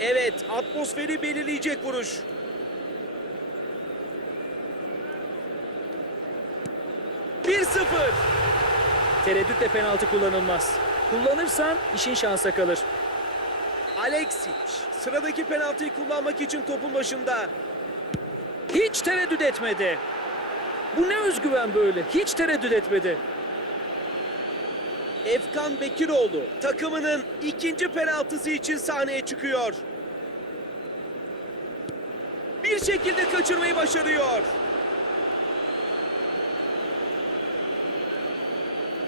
Evet, atmosferi belirleyecek vuruş. Bir sıfır. Tereddütle penaltı kullanılmaz. Kullanırsan işin şansa kalır. Alexic sıradaki penaltıyı kullanmak için topun başında. Hiç tereddüt etmedi. Bu ne özgüven böyle? Hiç tereddüt etmedi. Efkan Bekiroğlu takımının ikinci penaltısı için sahneye çıkıyor. Bir şekilde kaçırmayı başarıyor.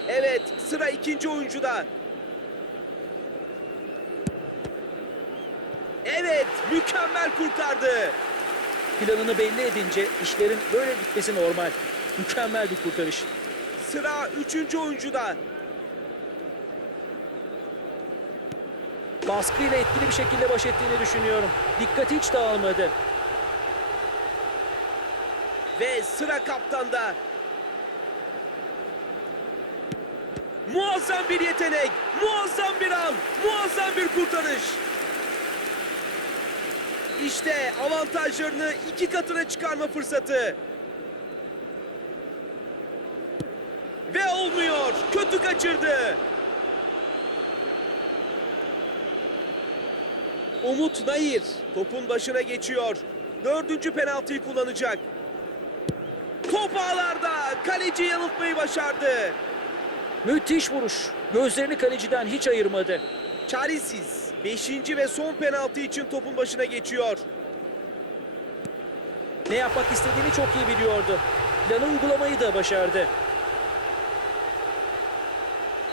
Evet, sıra ikinci oyuncuda. Evet, mükemmel kurtardı. Planını belli edince işlerin böyle gitmesi normal. Mükemmel bir kurtarış. Sıra üçüncü oyuncuda. Baskıyla etkili bir şekilde baş ettiğini düşünüyorum. Dikkati hiç dağılmadı. Ve sıra kaptanda. Muazzam bir yetenek, muazzam bir an, muazzam bir kurtarış. İşte avantajlarını iki katına çıkarma fırsatı. Ve olmuyor, kötü kaçırdı. Umut Nayir topun başına geçiyor. Dördüncü penaltıyı kullanacak. Top ağlarda kaleci yanıltmayı başardı. Müthiş vuruş. Gözlerini kaleciden hiç ayırmadı. Çaresiz. Beşinci ve son penaltı için topun başına geçiyor. Ne yapmak istediğini çok iyi biliyordu. Planı uygulamayı da başardı.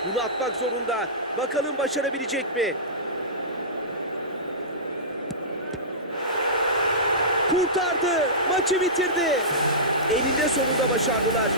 Bunu atmak zorunda. Bakalım başarabilecek mi? Kurtardı. Maçı bitirdi. Elinde sonunda başardılar.